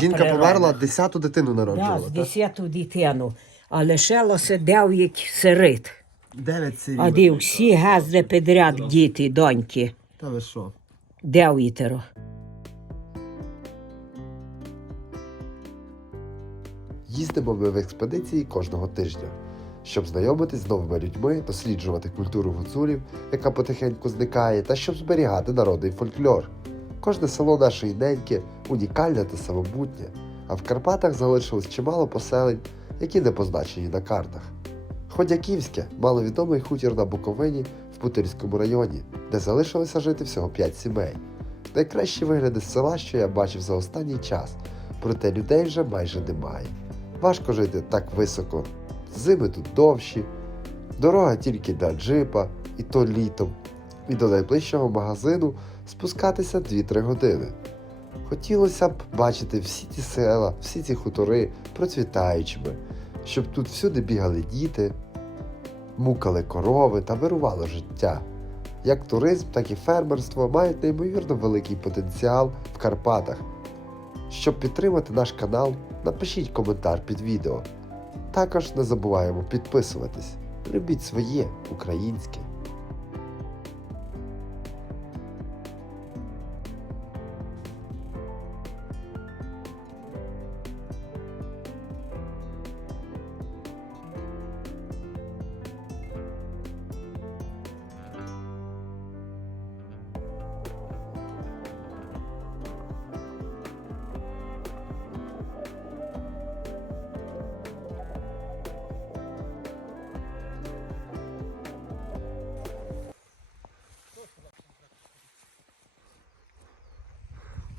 Жінка природа. померла, десяту дитину народжувала. так? десяту дитину. А лишилося дев'ять сирит. Дев'ять сирів. А де всі газди підряд діти, доньки. Та ви що? Дев'ятеро. Їздимо ми в експедиції кожного тижня, щоб знайомитись з новими людьми, досліджувати культуру гуцулів, яка потихеньку зникає, та щоб зберігати народний фольклор. Кожне село нашої неньки унікальне та самобутнє, а в Карпатах залишилось чимало поселень, які не позначені на картах. Ходяківське маловідомий хутір на Буковині в Путильському районі, де залишилося жити всього 5 сімей. Найкращі вигляди з села, що я бачив за останній час, проте людей вже майже немає. Важко жити так високо. Зими тут довші, дорога тільки для джипа, і то літом, і до найближчого магазину спускатися 2-3 години. Хотілося б бачити всі ці села, всі ці хутори процвітаючими, щоб тут всюди бігали діти, мукали корови та вирувало життя. Як туризм, так і фермерство мають неймовірно великий потенціал в Карпатах. Щоб підтримати наш канал, напишіть коментар під відео. Також не забуваємо підписуватись. Любіть своє українське.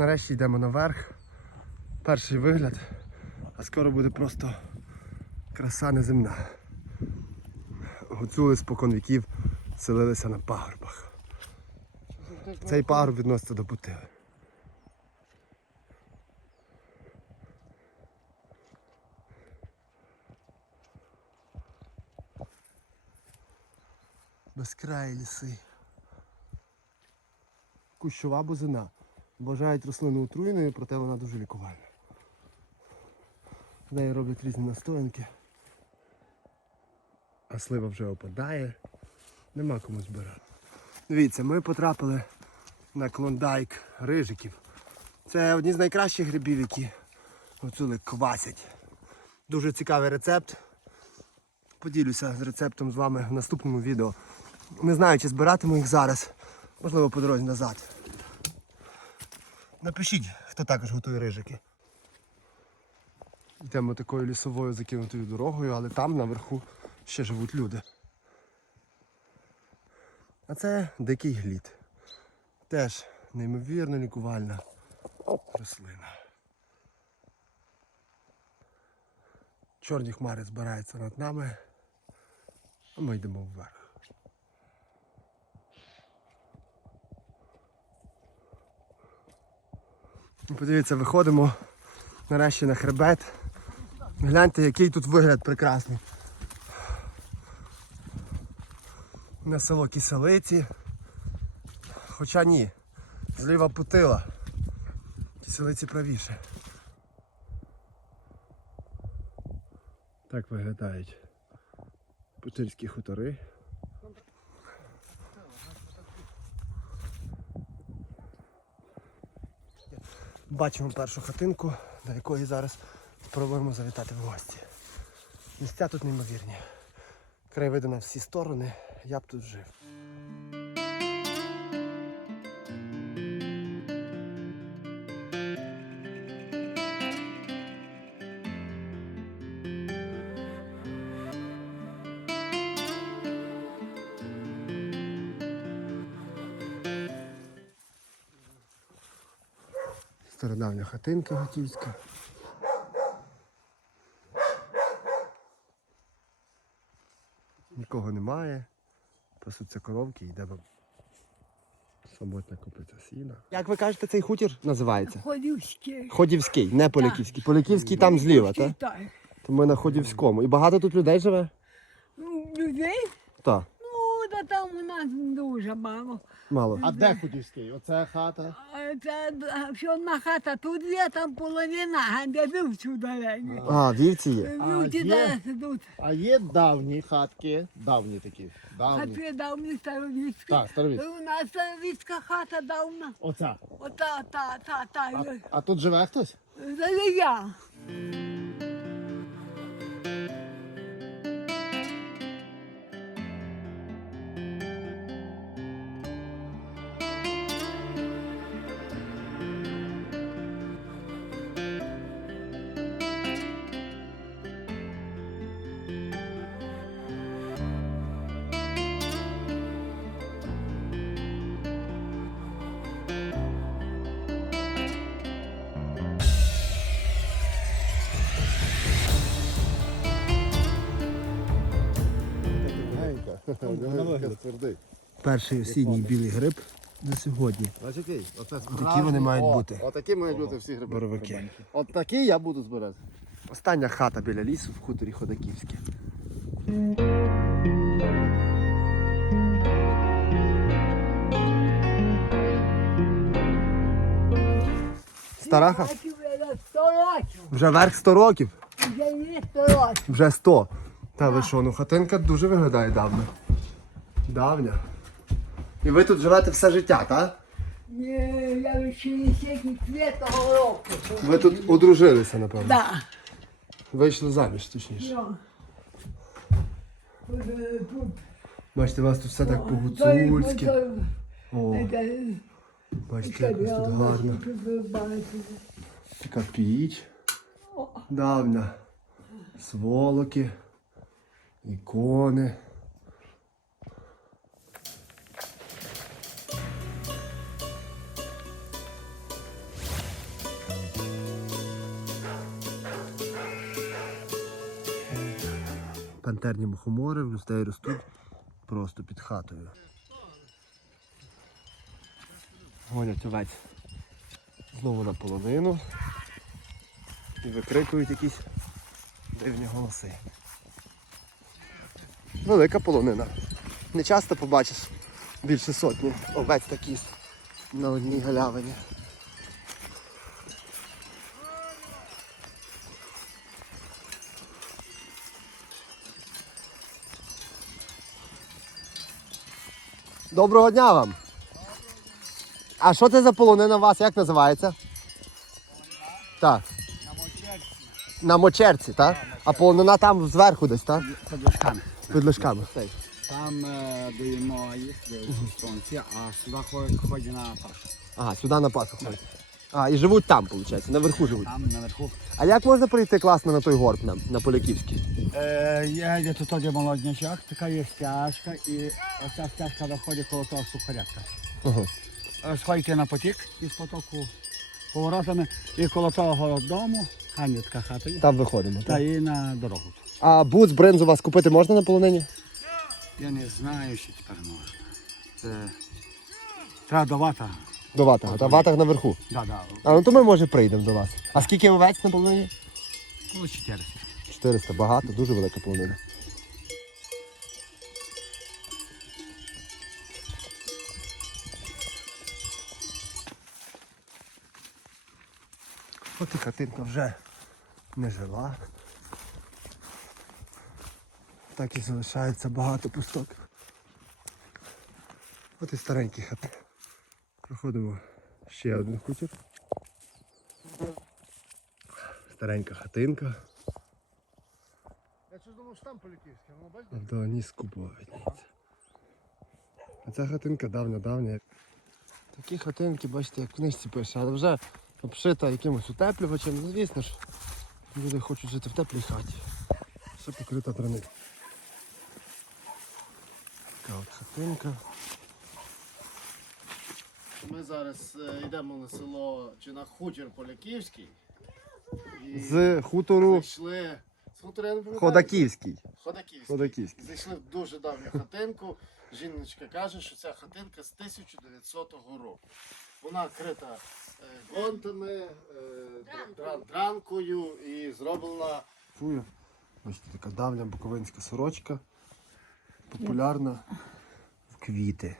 Нарешті йдемо наверх. Перший вигляд, а скоро буде просто краса неземна. Гуцули спокон віків селилися на пагорбах. Цей пагорб відноситься до Бутили. Безкраї ліси. Кущова бузина. Вважають рослину отруєною, проте вона дуже лікувальна. З неї роблять різні настоянки. А слива вже опадає. Нема кому збирати. Дивіться, ми потрапили на клондайк рижиків. Це одні з найкращих грибів, які гуцули квасять. Дуже цікавий рецепт. Поділюся з рецептом з вами в наступному відео. Не знаю, чи збиратиму їх зараз, можливо, по дорозі назад. Напишіть, хто також готує рижики. Йдемо такою лісовою закинутою дорогою, але там наверху ще живуть люди. А це дикий глід. Теж неймовірно лікувальна рослина. Чорні хмари збираються над нами, а ми йдемо вверх. Подивіться, виходимо нарешті на хребет. Гляньте, який тут вигляд прекрасний. На село Киселиці. Хоча ні, зліва путила. Киселиці правіше. Так виглядають путильські хутори. Бачимо першу хатинку, до якої зараз спробуємо завітати в гості. Місця тут неймовірні. Краєвиди на всі сторони, я б тут жив. Стародавня хатинка готівська. Нікого немає. Пасуться коровки, йде баб- самотня купиця сіна. Як ви кажете, цей хутір називається? Ходівський. Ходівський, не Поляківський. Поляківський там зліва, так? Так. То ми на Ходівському. І багато тут людей живе? Ну, Людей? Так, Ну, та там у нас дуже мало. мало. А де Худівський? Оце хата. А Це що одна хата тут є, там половина, а де вивчу далені. А, вівці є. Вівці є? десь тут. А є давні хатки, давні такі. Давні. Хати давні старовіцькі. Так, старовіцькі. У нас старовіцька хата давна. Оця. Ота, та, та, та. А, а тут живе хтось? Це не я. Твердий. Перший осінній білий гриб на сьогодні. Оце Такі вони мають О, бути. Отакі мають бути всі гриби. Боровики. От такі я буду збирати. Остання хата біля лісу в хуторі Ходаківське. Стара хата? Вже верх 100 років. Вже є років. Вже 100. Та ви що, ну хатинка дуже виглядає давно. Давня. І ви тут живете все життя, так? Ні, я від 63-го року. Ви тут одружилися, напевно. Да. Вийшли заміж, точніше. Е, тут. Бачите, у вас тут все так по-гуцульськи. той- О, е, бачите, як у вас тут гарно. Така піч. Давня. Сволоки. Ікони. Пантерні мухомори в людей ростуть просто під хатою. Гонять овець знову на полонину і викрикують якісь дивні голоси. Велика полонина. Не часто побачиш більше сотні овець такі на одній галявині. Доброго дня вам! А що це за полонина у вас? Як називається? Так. На мочерці, На мочерці, так? А полонина там зверху десь, так? Під лишками. Під ложками. Там е, доїмо їх в сонці, а сюди ходять на пашу. Ага, сюди на пашу ходять. А, і живуть там, виходить, наверху живуть. Там наверху. А як можна прийти класно на той горб нам, на Поляківський? Е, є де тут тоді молоднячок, така є стяжка, і оця стяжка виходить коло того сухарятка. Ага. Е, Сходите на потік із потоку поворотами і коло того дому, є така хата є, Там виходимо, та так? і на дорогу. А буц бринзу у вас купити можна на полонині? Я не знаю, що тепер можна. Це треба до вата. До ватага, та ватаг наверху. Да, да, А ну то ми може прийдемо до вас. А скільки овець на полонині? коло 400. 400, багато, дуже велика полонина. От і хатинка вже не жила. Так і залишається багато пусток. От і старенькі хати. Проходимо ще один хутір. Старенька хатинка. Я щось думав, що там поляківське, воно бачите? А вдалині скупо видніється. А ця хатинка давня-давня. Такі хатинки, бачите, як в книжці пише, але вже обшита якимось утеплювачем. Ну, звісно ж, люди хочуть жити в теплій хаті. Все покрита дрони. Така от хатинка. Ми зараз е, йдемо на село чи на хутір Поляківський. І З хутору зайшли. З хутора я не пам'ятаю. Ходаківський. Ходаківський. Ходаківський. Зайшли в дуже давню хатинку. Жіночка каже, що ця хатинка з 1900 року. Вона крита е, гонтами, е, дран- дранкою і зроблена Чую. Бачите, така давня буковинська сорочка. Популярна в квіти.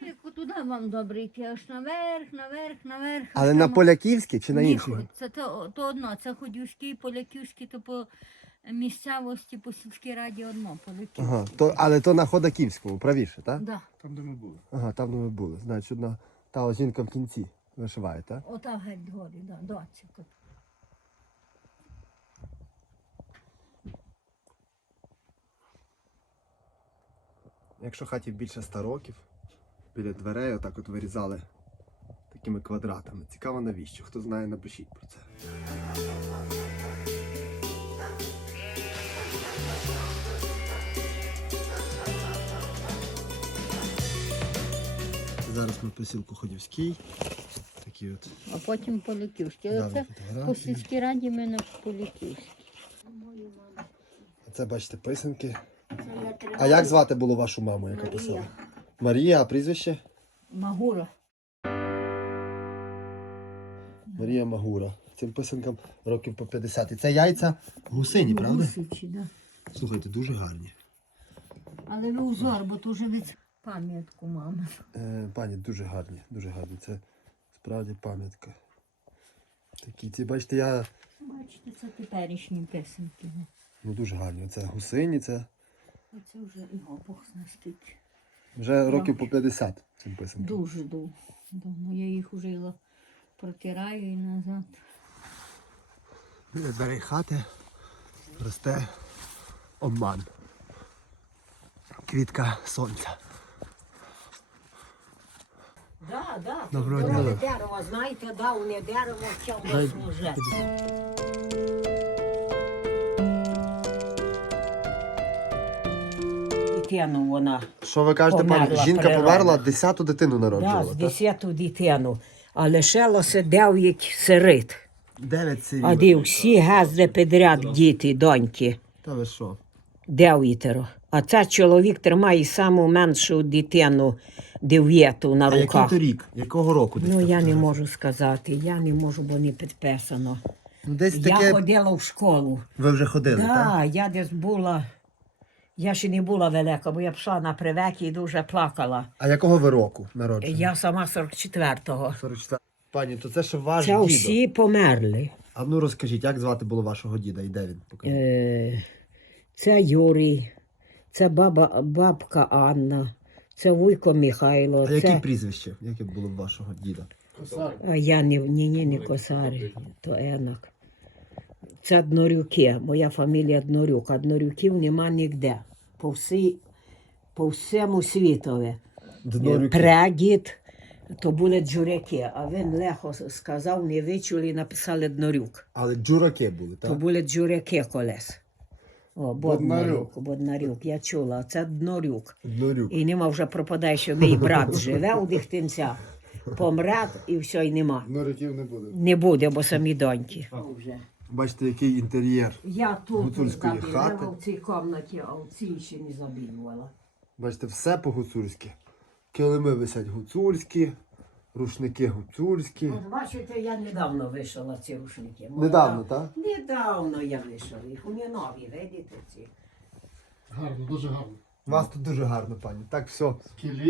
Як туди вам добре йти, аж наверх, наверх, наверх. Але на там- Поляківській чи на Ні? Це то, то одно, це ходюшки, поляківські, то по місцевості, по сільській раді одно, поляківські. Ага, то, але то на Ходаківському, правіше, так? Да. Ага, там де ми були. Значить, одна та жінка в кінці вишиває, так? Ота геть горі, да, доці. Якщо хаті більше 100 років, біля дверей отак от вирізали такими квадратами. Цікаво навіщо? Хто знає, напишіть про це. Зараз ми по сілку Ходівський. Такі от А потім поляківські. давні Оце по сільській раді ми на поляківські. А це бачите писанки. А як звати було вашу маму, яка писала? Марія, а прізвище? Магура. Марія Магура. Цим писанкам років по 50. І це яйця гусині, правда? Гусичі, да. Слухайте, дуже гарні. Але ви узор, бо то вже від пам'ятку мами. Е, пані, дуже гарні, дуже гарні. Це справді пам'ятка. Такі ці, бачите, я Бачите, це теперішні писанки. ну. ну, дуже гарні. Це гусині, це Оце вже і Бог наскільки. вже років по 50 цим писанкам. Дуже дов- давно. Я їх уже його протираю і назад. Біля дверей хати росте обман. Квітка сонця. Да, да. Доброго дня. дерево, знаєте, давне дерево, в чому служить. Дитину вона. Що ви кажете, пані? Жінка природа. померла, десяту дитину народжувала. з так? десяту дитину. А лишилося дев'ять сирит. Дев'ять сирів. А де всі газди підряд діти, доньки. Та ви що? Дев'ятеро. А це чоловік тримає саму меншу дитину дев'яту на А який руках. то рік? Якого року? десь Ну так я не можу сказати, я не можу, бо не підписано. Ну, десь Я таке. ходила в школу. Ви вже ходили, Так, так? я десь була. Я ще не була велика, бо я пішла на привеки і дуже плакала. А якого ви року народження? Я сама 44-го. 44. Пані, то це ще ваш Це дідо. всі померли. А ну розкажіть, як звати було вашого діда і де він? Покажіть. Е, Це Юрій, це баба, бабка Анна, це Вуйко Михайло. а яке Це... прізвище? Яке було вашого діда? Косар. А я не, ні, ні, не косарі, то енак. Це Днорюки, моя фамілія Днорюк, а Днорюків нема ніде. По, всій, по всьому світові. Днорюки. Прегід, то були джуряки, а він легко сказав, не вичули і написали Днорюк. Але джураки були, так? То були джуряки колись. О, Боднарюк. Боднарюк, я чула, а це Днорюк. Днорюк. І нема вже пропадає, що мій брат живе у Дихтинцях. Помре і все, і нема. Нориків не буде. Не буде, бо самі доньки. Бачите, який інтер'єр. Я тут Гуцульської забігала хати. в цій кімнаті, а в цій ще не забігувала. Бачите, все по-гуцульськи. Килими висять гуцульські, рушники гуцульські. От бачите, я недавно вишила ці рушники. Недавно, так? Недавно я вишила їх. Вони нові, видите ці. Гарно, дуже гарно. У вас тут дуже гарно, пані. Так все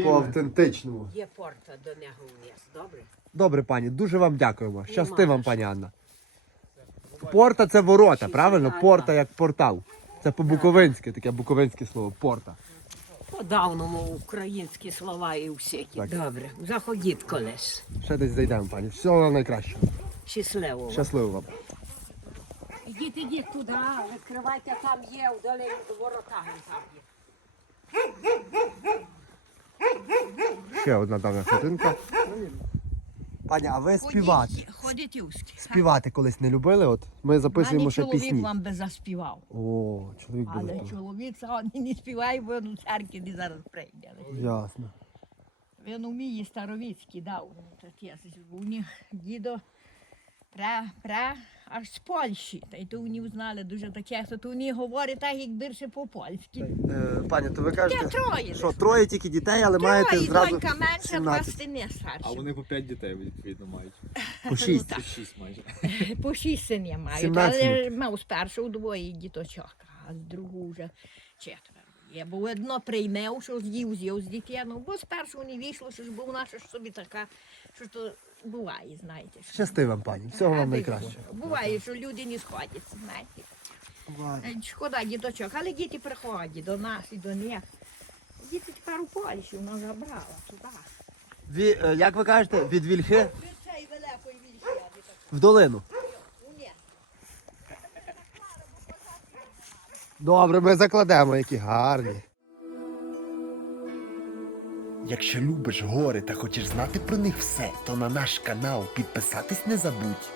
по-автентичному. Є порта до нього вниз, добре? Добре, пані, дуже вам дякуємо. Щасти вам, пані Анна. Порта це ворота, правильно? Порта як портал. Це по-буковинськи, таке буковинське слово. Порта. По-давному українські слова і всякі. Так. Добре, заходіть колись. Ще десь зайдемо, пані. Всього найкращого. Щасливо. вам. Щасливо вам. Ідіть, ідіть туди, відкривайте, там є, вдалі ворота там є. Ще одна давня хатинка. Пані, а ви співати? Ходіть узькі. Співати колись не любили? От ми записуємо ще чоловік вам би заспівав. О, чоловік би Але заспівав. чоловік сьогодні не співає, бо він у церкві не зараз прийде. Ясно. Він уміє старовіцький дав. Таке, у них дідо пре, пре, аж з Польщі. Та й то вони знали дуже таке, то вони говорять так, як більше по-польськи. Е, пані, то ви кажете, троє. що троє тільки дітей, але маєте Троє, зразу донька менша, 17. два сини старші. А вони по 5 дітей відповідно мають. по шість. так. 6 майже. По шість синів мають, 17 але мав спершу двоє діточок, а з другу вже четверо. є. Бо одно приймев, що з'їв, з'їв з дитину, бо спершу не вийшло, що ж бо вона ж собі така, що то буває, знаєте. Щасти вам, пані. Всього вам найкраще. Буває, що люди не сходяться, знаєте. Е, Шкода діточок, але діти приходять до нас і до них. Діти тепер у Польщі, вона забрала туди. Ві, е, як ви кажете, від вільхи Від великої вільші, в долину. Добре, ми закладемо, які гарні. Якщо любиш гори та хочеш знати про них все, то на наш канал підписатись не забудь.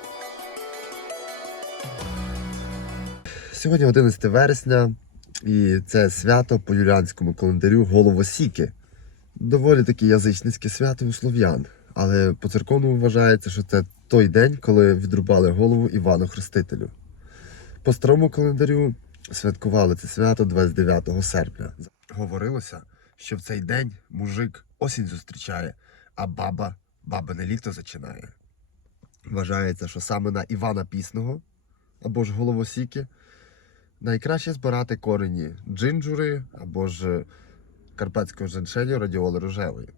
Сьогодні 11 вересня, і це свято по юліанському календарю Головосіки. Доволі таке язичницьке свято у слов'ян, але по церковному вважається, що це той день, коли відрубали голову Івану Хрестителю. По старому календарю святкували це свято 29 серпня. Говорилося, що в цей день мужик осінь зустрічає, а баба бабине літо зачинає. Вважається, що саме на Івана Пісного або ж головосіки найкраще збирати корені джинджури або ж карпатського женшеню радіоли рожевої.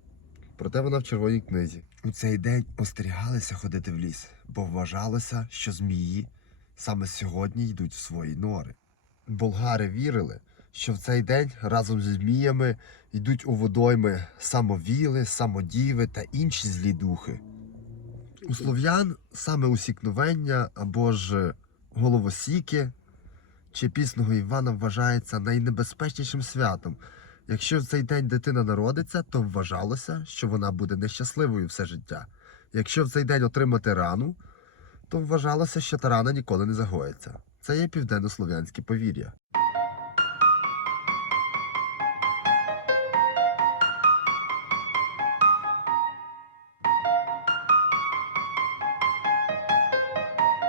Проте вона в червоній книзі. У цей день остерігалися ходити в ліс, бо вважалося, що змії саме сьогодні йдуть в свої нори. Болгари вірили, що в цей день разом зі зміями йдуть у водойми самовіли, самодіви та інші злі духи. У слов'ян саме усікновення або ж головосіки чи пісного Івана вважається найнебезпечнішим святом. Якщо в цей день дитина народиться, то вважалося, що вона буде нещасливою все життя. Якщо в цей день отримати рану, то вважалося, що та рана ніколи не загоїться. Це є південнослов'янське повір'я.